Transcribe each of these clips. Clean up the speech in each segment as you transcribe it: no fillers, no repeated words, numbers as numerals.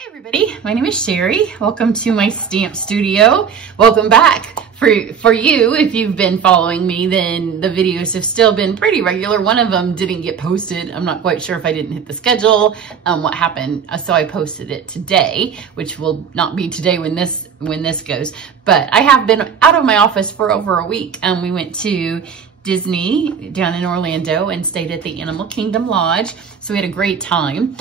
Hi everybody, my name is Cheri. Welcome to my stamp studio. Welcome back. For you, if you've been following me, then the videos have still been pretty regular. One of them didn't get posted. I'm not quite sure if I didn't hit the schedule, what happened. So I posted it today, which will not be today when this goes. But I have been out of my office for over a week. We went to Disney down in Orlando and stayed at the Animal Kingdom Lodge. So we had a great time.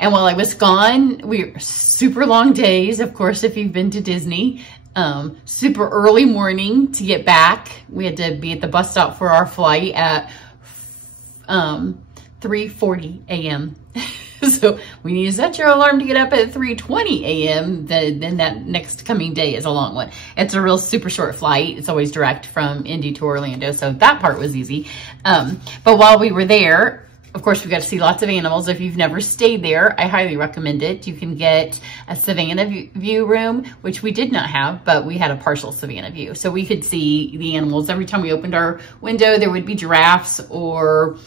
And while I was gone, we were super long days, of course, if you've been to Disney. Super early morning to get back. We had to be at the bus stop for our flight at 3:40 a.m. So when you set your alarm to get up at 3:20 a.m., then that next coming day is a long one. It's a real super short flight. It's always direct from Indy to Orlando, so that part was easy. But while we were there, of course, we got to see lots of animals. If you've never stayed there, I highly recommend it. You can get a Savannah view room, which we did not have, but we had a partial Savannah view. So we could see the animals. Every time we opened our window, there would be giraffes or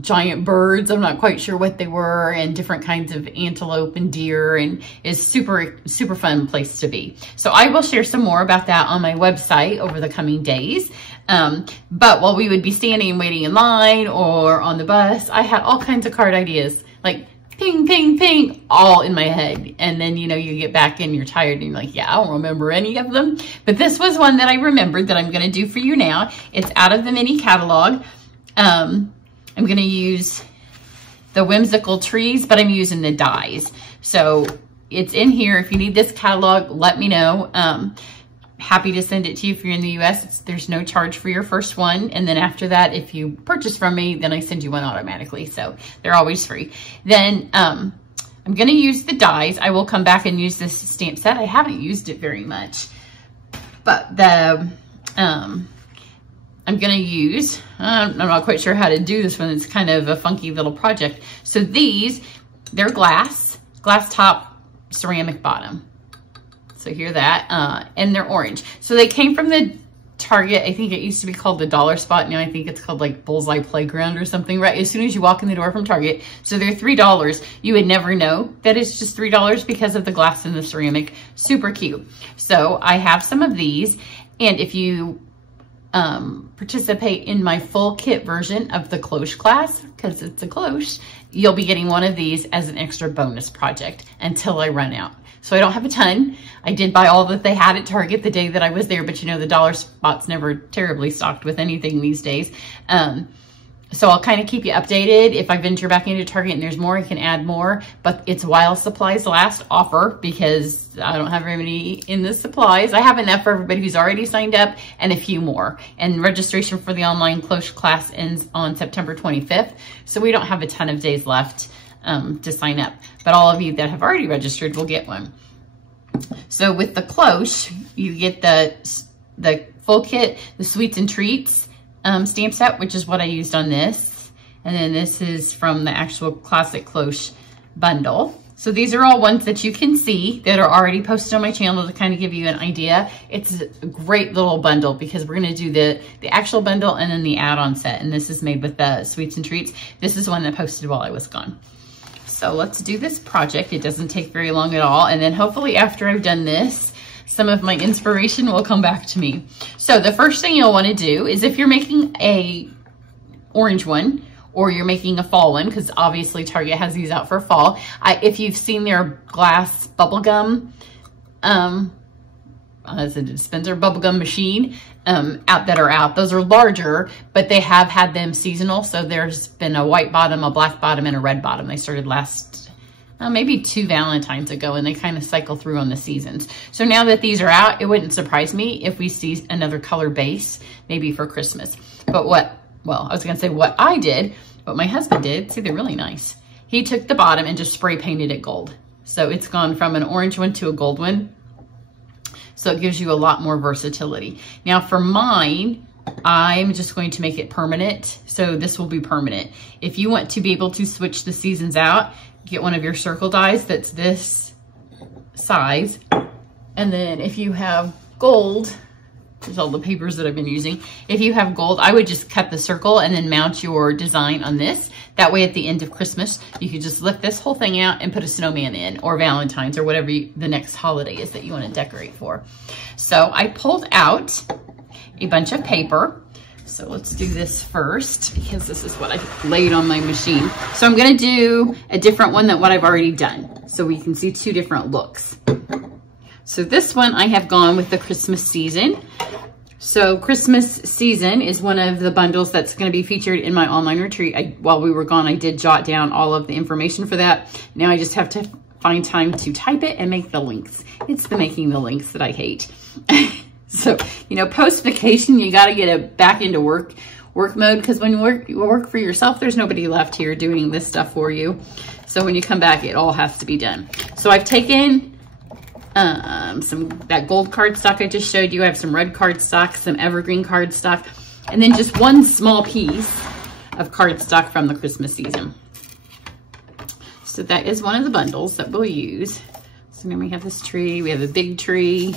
giant birds. I'm not quite sure what they were, and different kinds of antelope and deer, and it's super fun place to be. So I will share some more about that on my website over the coming days. But while we would be standing and waiting in line or on the bus, I had all kinds of card ideas, like ping, ping, ping, all in my head. And then, you know, you get back and you're tired and you're like, yeah, I don't remember any of them. But this was one that I remembered that I'm going to do for you now. It's out of the mini catalog. I'm going to use the whimsical trees, but I'm using the dies. So it's in here. If you need this catalog, let me know. Happy to send it to you if you're in the US. There's no charge for your first one. And then after that, if you purchase from me, then I send you one automatically. So they're always free. Then I'm going to use the dies. I will come back and use this stamp set. I haven't used it very much. But the I'm going to use, I'm not quite sure how to do this one. It's kind of a funky little project. So these, they're glass top, ceramic bottom. So hear that, and they're orange. So they came from the Target. I think it used to be called the Dollar Spot. Now I think it's called like Bullseye Playground or something, right? As soon as you walk in the door from Target. So they're $3. You would never know that it's just $3 because of the glass and the ceramic. Super cute. So I have some of these. And if you participate in my full kit version of the Cloche class, because it's a Cloche, you'll be getting one of these as an extra bonus project until I run out. So I don't have a ton. I did buy all that they had at Target the day that I was there, but you know, the Dollar Spot's never terribly stocked with anything these days. So I'll kind of keep you updated. If I venture back into Target and there's more, I can add more, but it's while supplies last offer because I don't have very many in the supplies. I have enough for everybody who's already signed up and a few more. And registration for the online Cloche class ends on September 25th. So we don't have a ton of days left to sign up, but all of you that have already registered will get one. So with the Cloche, you get the full kit, the Sweets and Treats stamp set, which is what I used on this. And then this is from the actual classic Cloche bundle. So these are all ones that you can see that are already posted on my channel to kind of give you an idea. It's a great little bundle because we're going to do the actual bundle and then the add-on set. And this is made with the Sweets and Treats. This is one that posted while I was gone. So let's do this project. It doesn't take very long at all. And then hopefully after I've done this, some of my inspiration will come back to me. So the first thing you'll want to do is if you're making a orange one or you're making a fall one, because obviously Target has these out for fall. If you've seen their glass bubblegum, as a dispenser bubblegum machine that are out. Those are larger, but they have had them seasonal. So there's been a white bottom, a black bottom, and a red bottom. They started last, maybe 2 Valentines ago, and they kind of cycle through on the seasons. So now that these are out, it wouldn't surprise me if we see another color base, maybe for Christmas. But I was gonna say what I did, what my husband did, see, they're really nice. He took the bottom and just spray painted it gold. So it's gone from an orange one to a gold one. So it gives you a lot more versatility. Now for mine, I'm just going to make it permanent. So this will be permanent. If you want to be able to switch the seasons out, get one of your circle dies that's this size. And then if you have gold, there's all the papers that I've been using. If you have gold, I would just cut the circle and then mount your design on this. That way at the end of Christmas, you can just lift this whole thing out and put a snowman in, or Valentine's, or whatever the next holiday is that you want to decorate for. So I pulled out a bunch of paper. So let's do this first, because this is what I laid on my machine. So I'm gonna do a different one than what I've already done, so we can see two different looks. So this one I have gone with the Christmas season. So Christmas season is one of the bundles that's going to be featured in my online retreat. While we were gone, I did jot down all of the information for that. Now I just have to find time to type it and make the links. It's the making the links that I hate. So, you know, post-vacation, you got to get it back into work mode, because when you work for yourself, there's nobody left here doing this stuff for you. So when you come back, it all has to be done. So I've taken that gold cardstock I just showed you. I have some red cardstock, some evergreen cardstock, and then just one small piece of cardstock from the Christmas season. So that is one of the bundles that we'll use. So then we have this tree. We have a big tree.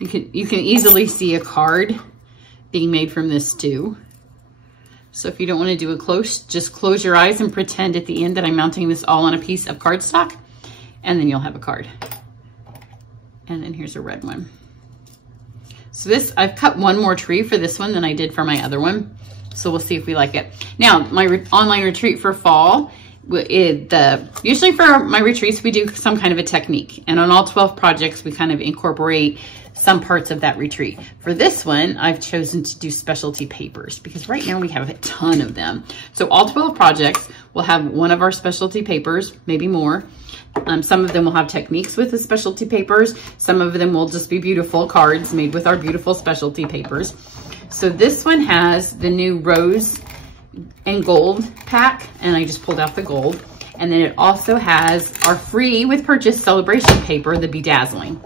You can easily see a card being made from this too. So if you don't want to do a cloche, just close your eyes and pretend at the end that I'm mounting this all on a piece of cardstock, and then you'll have a card. And then here's a red one. So this, I've cut one more tree for this one than I did for my other one. So we'll see if we like it. Now, my online retreat for fall, usually for my retreats, we do some kind of a technique. And on all 12 projects, we kind of incorporate some parts of that retreat. For this one, I've chosen to do specialty papers, because right now we have a ton of them. So all 12 projects will have one of our specialty papers, maybe more. Some of them will have techniques with the specialty papers. Some of them will just be beautiful cards made with our beautiful specialty papers. So this one has the new rose and gold pack, and I just pulled out the gold. And then it also has our free with purchase celebration paper, the Bedazzling.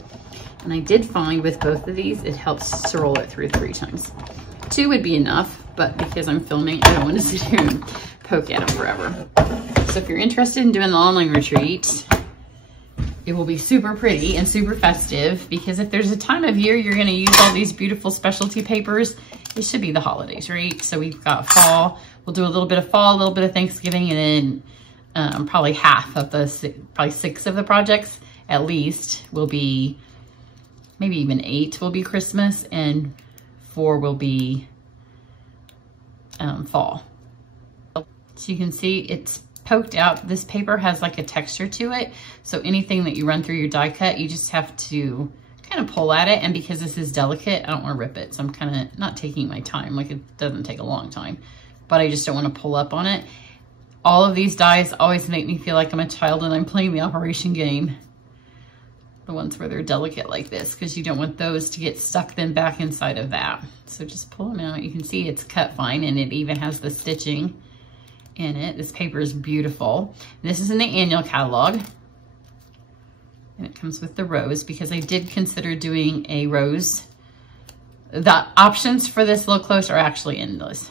And I did find with both of these, it helps to roll it through 3 times. 2 would be enough, but because I'm filming, I don't want to sit here and poke at them forever. So if you're interested in doing the online retreat, it will be super pretty and super festive, because if there's a time of year you're going to use all these beautiful specialty papers, it should be the holidays, right? So we've got fall. We'll do a little bit of fall, a little bit of Thanksgiving, and then probably half of probably 6 of the projects at least will be, maybe even 8 will be Christmas, and 4 will be fall. So you can see it's poked out. This paper has like a texture to it. So anything that you run through your die cut, you just have to kind of pull at it. And because this is delicate, I don't want to rip it. So I'm kind of not taking my time. Like, it doesn't take a long time, but I just don't want to pull up on it. All of these dies always make me feel like I'm a child and I'm playing the Operation game. The ones where they're delicate like this, because you don't want those to get stuck then back inside of that. So just pull them out. You can see it's cut fine, and it even has the stitching in it. This paper is beautiful. This is in the annual catalog, and it comes with the rose, because I did consider doing a rose. The options for this little cloche are actually endless.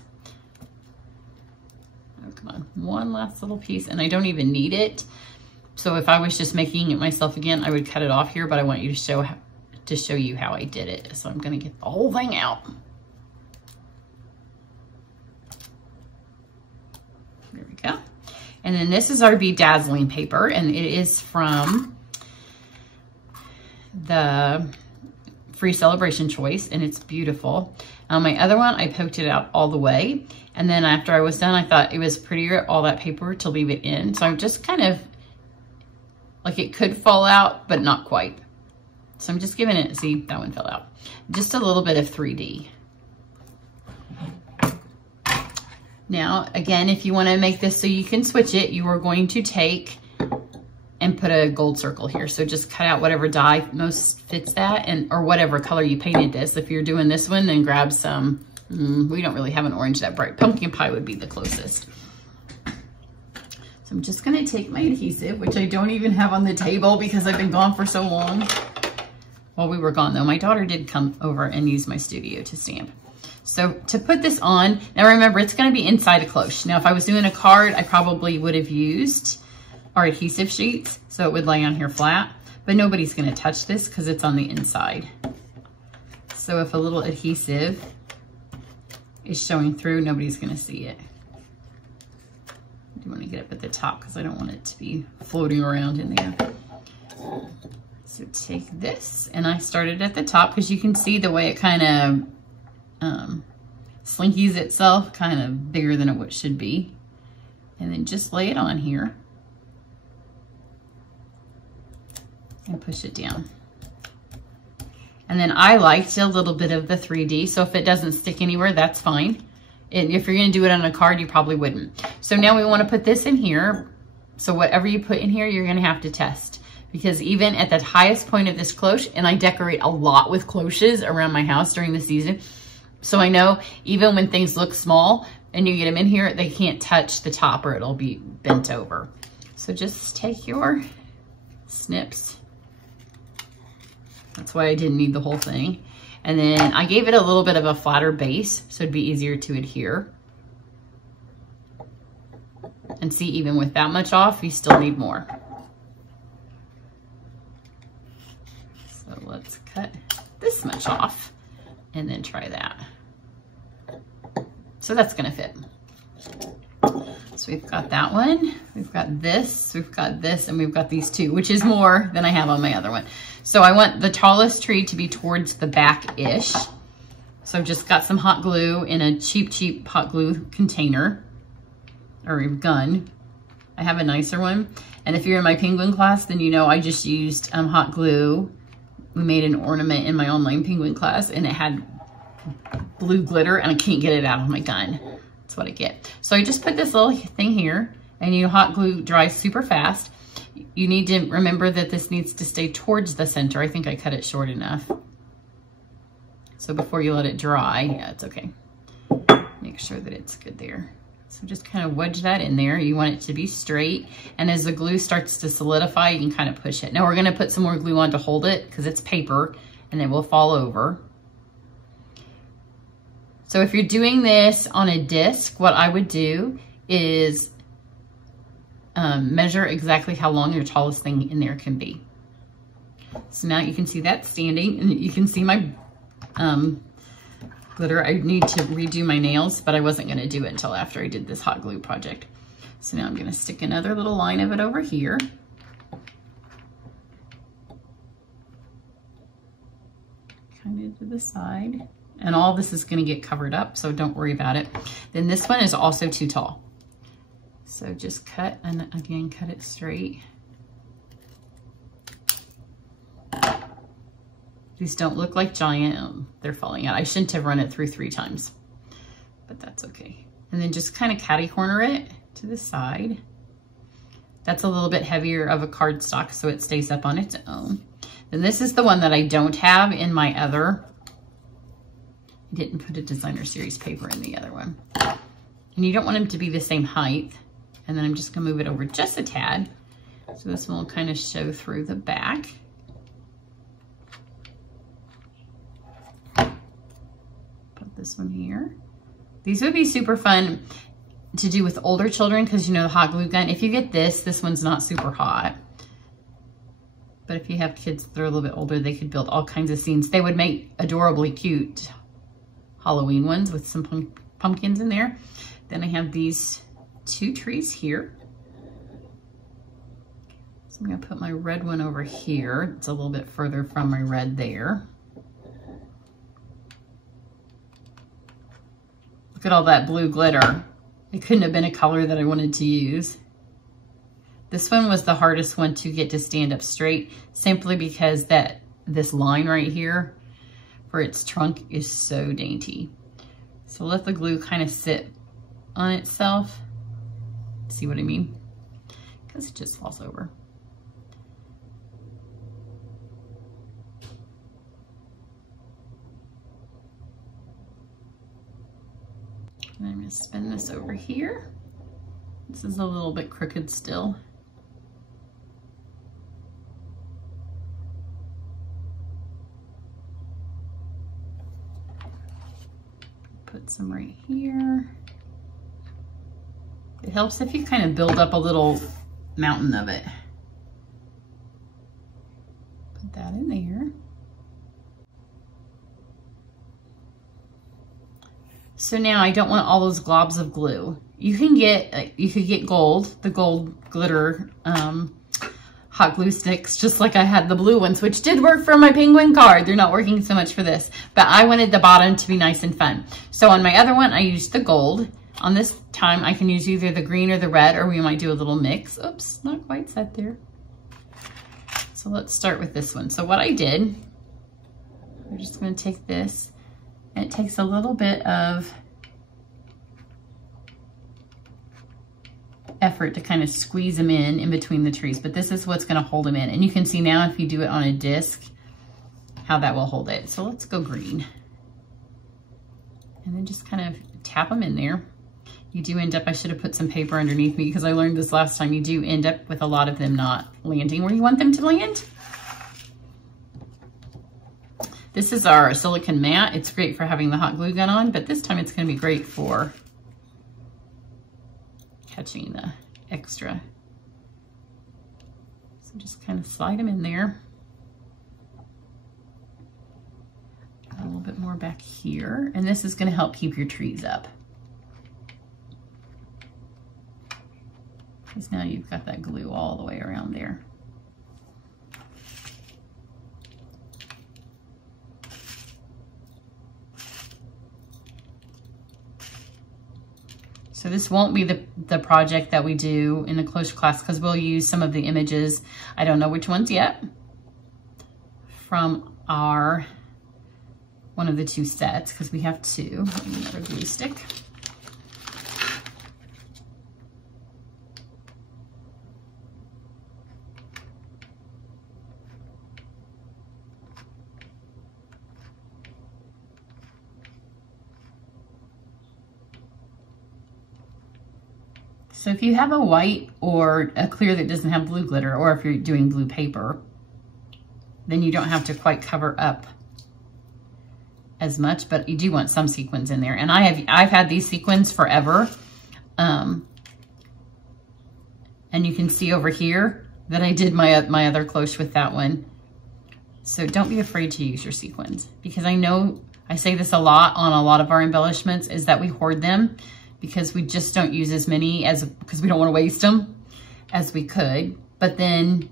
Oh, come on, one last little piece, and I don't even need it. So if I was just making it myself again, I would cut it off here, but I want you to show you how I did it. So I'm gonna get the whole thing out. There we go. And then this is our Bedazzling paper, and it is from the free celebration choice, and it's beautiful. My other one, I poked it out all the way. And then after I was done, I thought it was prettier, all that paper, to leave it in. So I'm just kind of, like, it could fall out, but not quite. So I'm just giving it, see, that one fell out. Just a little bit of 3D. Now, again, if you want to make this so you can switch it, you are going to take and put a gold circle here. So just cut out whatever die most fits that, or whatever color you painted this. If you're doing this one, then grab some, we don't really have an orange that bright. Pumpkin pie would be the closest. So I'm just gonna take my adhesive, which I don't even have on the table because I've been gone for so long. While we were gone though, my daughter did come over and use my studio to stamp. So to put this on, now remember, it's gonna be inside a cloche. Now, if I was doing a card, I probably would have used our adhesive sheets so it would lay on here flat, but nobody's gonna touch this because it's on the inside. So if a little adhesive is showing through, nobody's gonna see it. You want to get up at the top because I don't want it to be floating around in there. So take this, and I started at the top because you can see the way it kind of slinkies itself, kind of bigger than it should be. And then just lay it on here and push it down. And then I liked a little bit of the 3D, so if it doesn't stick anywhere, that's fine. And if you're gonna do it on a card, you probably wouldn't. So now we wanna put this in here. So whatever you put in here, you're gonna have to test. Because even at the highest point of this cloche, and I decorate a lot with cloches around my house during the season, so I know even when things look small and you get them in here, they can't touch the top or it'll be bent over. So just take your snips. That's why I didn't need the whole thing. And then I gave it a little bit of a flatter base, so it'd be easier to adhere. And see, even with that much off, you still need more. So let's cut this much off and then try that. So that's gonna fit. So we've got that one, we've got this, and we've got these two, which is more than I have on my other one. So I want the tallest tree to be towards the back-ish. So I've just got some hot glue in a cheap hot glue container or gun. I have a nicer one. And if you're in my penguin class, then you know I just used hot glue. We made an ornament in my online penguin class and it had blue glitter and I can't get it out of my gun. That's what I get. So I just put this little thing here, and you know, hot glue dries super fast. You need to remember that this needs to stay towards the center. I think I cut it short enough. So before you let it dry, yeah, it's okay. Make sure that it's good there. So just kind of wedge that in there. You want it to be straight. And as the glue starts to solidify, you can kind of push it. Now we're gonna put some more glue on to hold it because it's paper and it will fall over. So if you're doing this on a disc, what I would do is measure exactly how long your tallest thing in there can be. So now you can see that standing, and you can see my glitter. I need to redo my nails, but I wasn't gonna do it until after I did this hot glue project. So now I'm gonna stick another little line of it over here. Kind of to the side. And all this is gonna get covered up, so don't worry about it. Then this one is also too tall. So just cut, and again, cut it straight. These don't look like giant, they're falling out. I shouldn't have run it through 3 times, but that's okay. And then just kind of catty corner it to the side. That's a little bit heavier of a cardstock, so it stays up on its own. Then this is the one that I don't have in my other. I didn't put a designer series paper in the other one. And you don't want them to be the same height. And then I'm just gonna move it over just a tad. So this one will kind of show through the back. Put this one here. These would be super fun to do with older children because you know the hot glue gun. If you get this one's not super hot. But if you have kids that are a little bit older, they could build all kinds of scenes. They would make adorably cute Halloween ones with some pumpkins in there. Then I have these 2 trees here. So I'm gonna put my red one over here. It's a little bit further from my red there. Look at all that blue glitter. It couldn't have been a color that I wanted to use. This one was the hardest one to get to stand up straight, simply because this line right here for its trunk is so dainty. So let the glue kind of sit on itself. See what I mean? Because it just falls over. And I'm going to spin this over here. This is a little bit crooked still. Put some right here. It helps if you kind of build up a little mountain of it. Put that in there. So now I don't want all those globs of glue. you can get, you could get gold, the gold glitter hot glue sticks, just like I had the blue ones, which did work for my penguin card. They're not working so much for this, but I wanted the bottom to be nice and fun. So on my other one, I used the gold. On this time, I can use either the green or the red, or we might do a little mix. Oops, not quite set there. So let's start with this one. So what I did, we're just gonna take this, and it takes a little bit of effort to kind of squeeze them in between the trees, but this is what's going to hold them in. And you can see now if you do it on a disc, how that will hold it. So let's go green. And then just kind of tap them in there. You do end up, I should have put some paper underneath me because I learned this last time, you do end up with a lot of them not landing where you want them to land. This is our silicone mat. It's great for having the hot glue gun on, but this time it's going to be great for catching the extra. So just kind of slide them in there. A little bit more back here. And this is going to help keep your trees up. Because now you've got that glue all the way around there. So this won't be the project that we do in the Cloche class because we'll use some of the images, I don't know which ones yet, from our, one of the two sets, because we have two. Another glue stick. So if you have a white or a clear that doesn't have blue glitter, or if you're doing blue paper, then you don't have to quite cover up as much, but you do want some sequins in there. And I've had these sequins forever. And you can see over here that I did my other cloche with that one. So don't be afraid to use your sequins, because I know I say this a lot on a lot of our embellishments, is that we hoard them because we just don't use as many because we don't want to waste them as we could. But then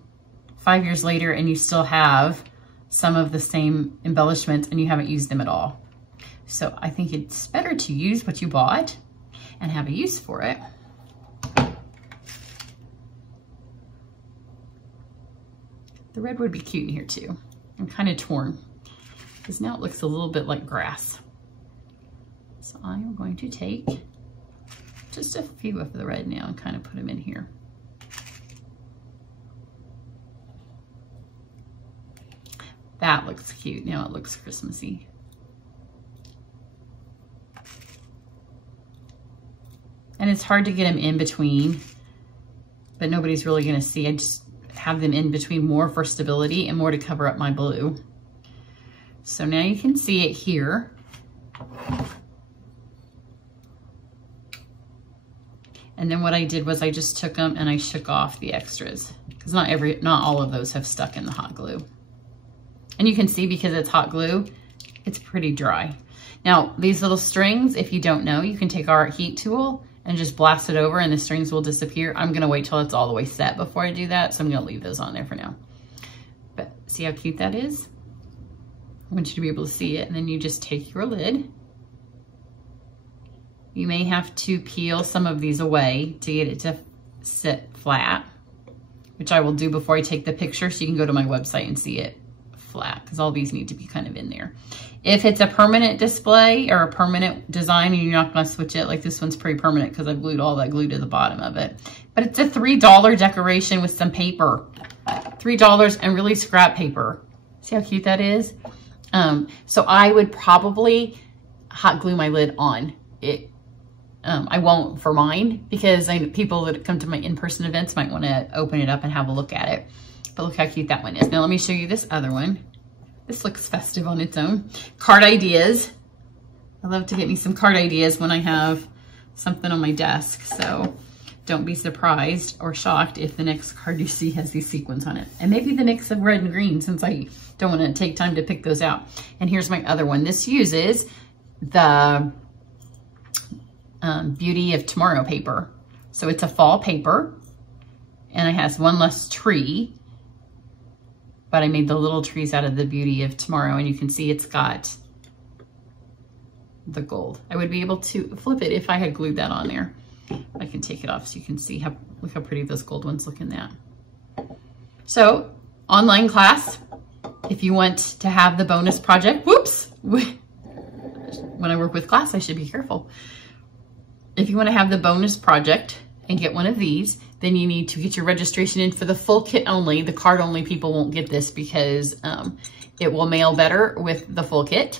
5 years later and you still have some of the same embellishments and you haven't used them at all. So I think it's better to use what you bought and have a use for it. The red would be cute in here too. I'm kind of torn because now it looks a little bit like grass. So I am going to take just a few of the red now and kind of put them in here. That looks cute. Now it looks Christmassy. And it's hard to get them in between, but nobody's really going to see. I just have them in between more for stability and more to cover up my blue. So now you can see it here. And then what I did was I just took them and I shook off the extras, because not all of those have stuck in the hot glue. And you can see, because it's hot glue, it's pretty dry. Now, these little strings, if you don't know, you can take our heat tool and just blast it over and the strings will disappear. I'm gonna wait till it's all the way set before I do that, so I'm gonna leave those on there for now. But see how cute that is? I want you to be able to see it, and then you just take your lid. You may have to peel some of these away to get it to sit flat, which I will do before I take the picture, so you can go to my website and see it flat, because all these need to be kind of in there. If it's a permanent display or a permanent design and you're not going to switch it, like this one's pretty permanent because I glued all that glue to the bottom of it. But it's a $3 decoration with some paper. $3 and really scrap paper. See how cute that is? So I would probably hot glue my lid on it. I won't for mine, because people that come to my in-person events might want to open it up and have a look at it. But look how cute that one is. Now let me show you this other one. This looks festive on its own. Card ideas. I love to get me some card ideas when I have something on my desk. So don't be surprised or shocked if the next card you see has these sequins on it. And maybe the mix of red and green, since I don't want to take time to pick those out. And here's my other one. This uses the Beauty of Tomorrow paper. So it's a fall paper, and it has one less tree, but I made the little trees out of the Beauty of Tomorrow, and you can see it's got the gold. I would be able to flip it if I had glued that on there. I can take it off so you can see look how pretty those gold ones look in that. So online class, if you want to have the bonus project, whoops, when I work with class, I should be careful. If you want to have the bonus project and get one of these, then you need to get your registration in for the full kit only. The card only people won't get this because it will mail better with the full kit.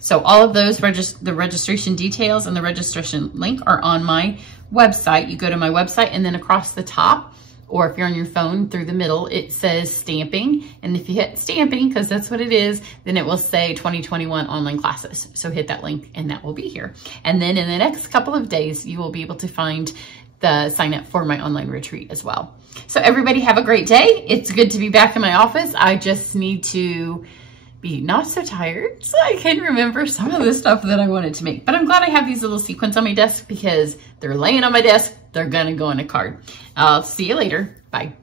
So all of those, the registration details and the registration link are on my website. You go to my website, and then across the top, or if you're on your phone through the middle, it says stamping. And if you hit stamping, because that's what it is, then it will say 2021 online classes. So hit that link and that will be here. And then in the next couple of days, you will be able to find the sign up for my online retreat as well. So everybody have a great day. It's good to be back in my office. I just need to be not so tired so I can remember some of the stuff that I wanted to make. But I'm glad I have these little sequins on my desk because they're laying on my desk. They're gonna go on a card. I'll see you later. Bye.